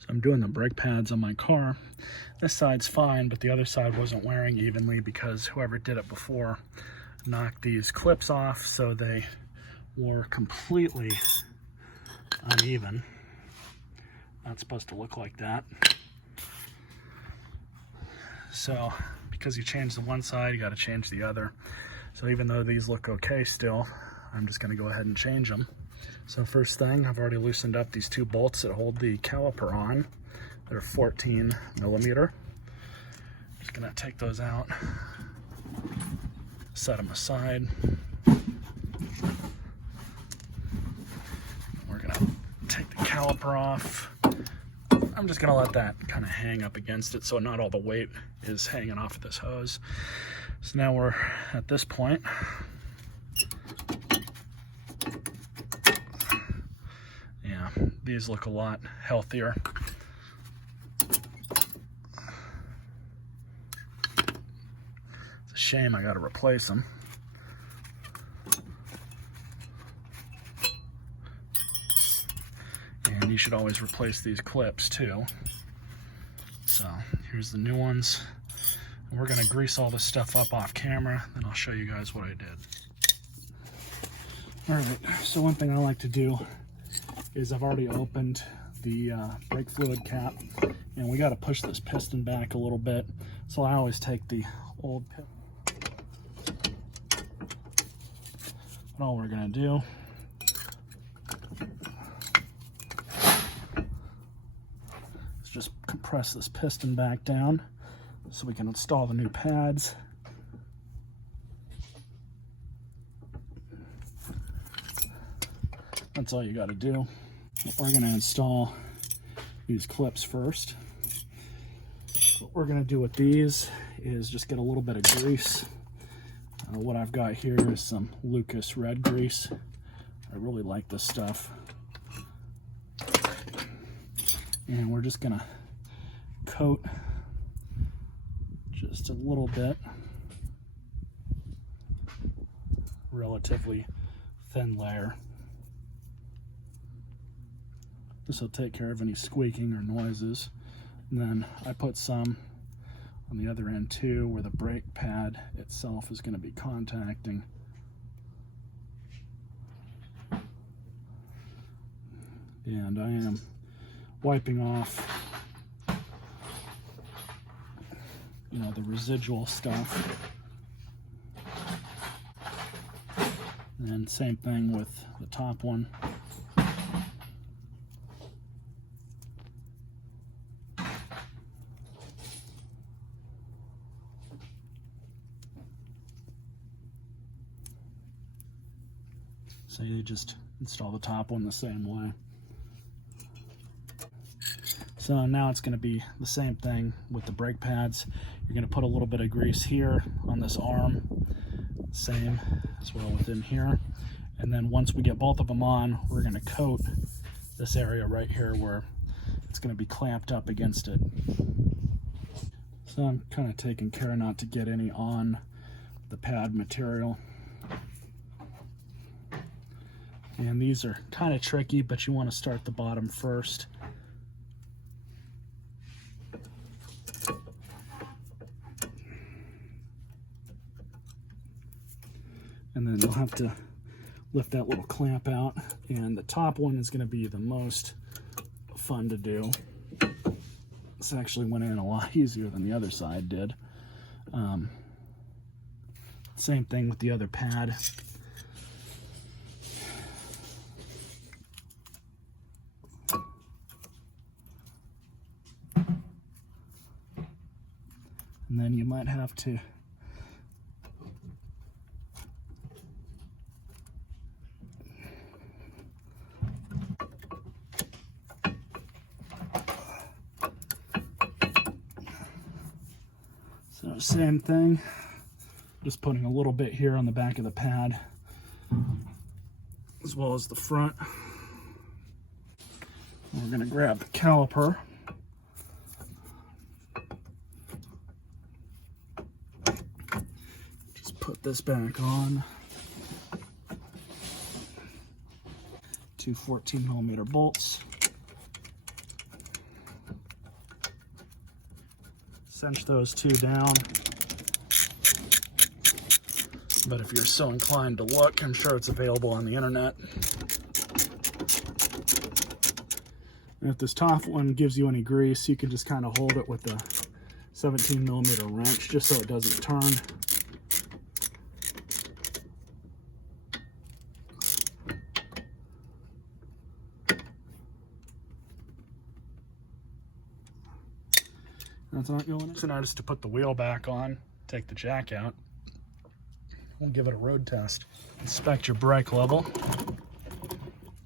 So I'm doing the brake pads on my car. This side's fine, but the other side wasn't wearing evenly because whoever did it before knocked these clips off, so they were completely uneven. Not supposed to look like that. So because you change the one side, you got to change the other. So even though these look okay still, I'm just going to go ahead and change them. So first thing, I've already loosened up these two bolts that hold the caliper on. They're 14 millimeter. Just going to take those out, set them aside. We're going to take the caliper off. I'm just going to let that kind of hang up against it so not all the weight is hanging off of this hose. So now we're at this point. Yeah, these look a lot healthier. It's a shame I got to replace them. And you should always replace these clips too. So here's the new ones. And we're gonna grease all this stuff up off camera, then I'll show you guys what I did. All right, so one thing I like to do is I've already opened the brake fluid cap, and we got to push this piston back a little bit. So I always take the old piston. And all we're gonna do is just compress this piston back down so we can install the new pads. That's all you got to do. We're going to install these clips first. What we're going to do with these is just get a little bit of grease. What I've got here is some Lucas red grease. I really like this stuff. And we're just going to coat just a little bit, relatively thin layer. This will take care of any squeaking or noises. And then I put some on the other end too, where the brake pad itself is going to be contacting. And I am wiping off, the residual stuff. And same thing with the top one. So you just install the top one the same way. So now it's going to be the same thing with the brake pads. You're going to put a little bit of grease here on this arm, same as well within here. And then once we get both of them on, we're going to coat this area right here where it's going to be clamped up against it. So I'm kind of taking care not to get any on the pad material. And these are kind of tricky, but you want to start the bottom first. And then you'll have to lift that little clamp out. And the top one is going to be the most fun to do. This actually went in a lot easier than the other side did. Same thing with the other pad. And then you might have to same thing, just putting a little bit here on the back of the pad as well as the front. We're going to grab the caliper. Just put this back on. Two 14mm bolts. cinch those two down. But if you're so inclined to look, I'm sure it's available on the internet. And if this top one gives you any grease, you can just kind of hold it with the 17mm wrench just so it doesn't turn. That's not going in. So now just to put the wheel back on, take the jack out. We'll give it a road test. Inspect your brake level,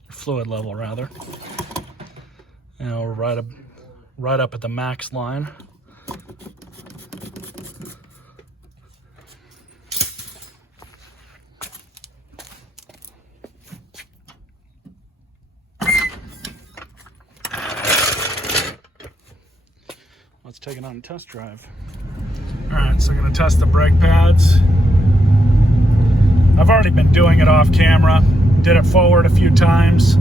your fluid level rather. And we're right up at the max line. Let's take it on a test drive. All right, so I'm gonna test the brake pads. I've already been doing it off camera. Did it forward a few times,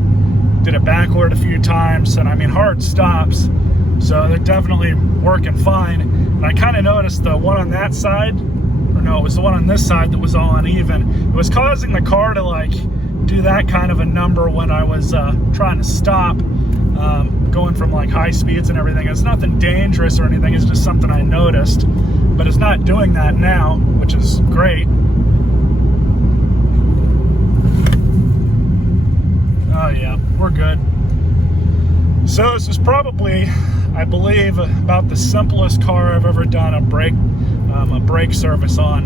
did it backward a few times, and I mean hard stops. So they're definitely working fine. And I kind of noticed the one on that side, or no, it was the one on this side that was all uneven. It was causing the car to like do that kind of a number when I was trying to stop, going from like high speeds and everything. It's nothing dangerous or anything, it's just something I noticed. But it's not doing that now, which is great. Oh yeah, we're good. So this is probably, I believe, about the simplest car I've ever done a brake service on.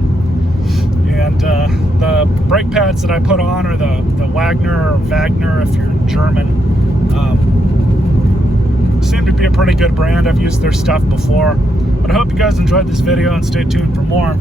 And the brake pads that I put on are the Wagner or Wagner if you're German. Seem to be a pretty good brand. I've used their stuff before. But I hope you guys enjoyed this video and stay tuned for more.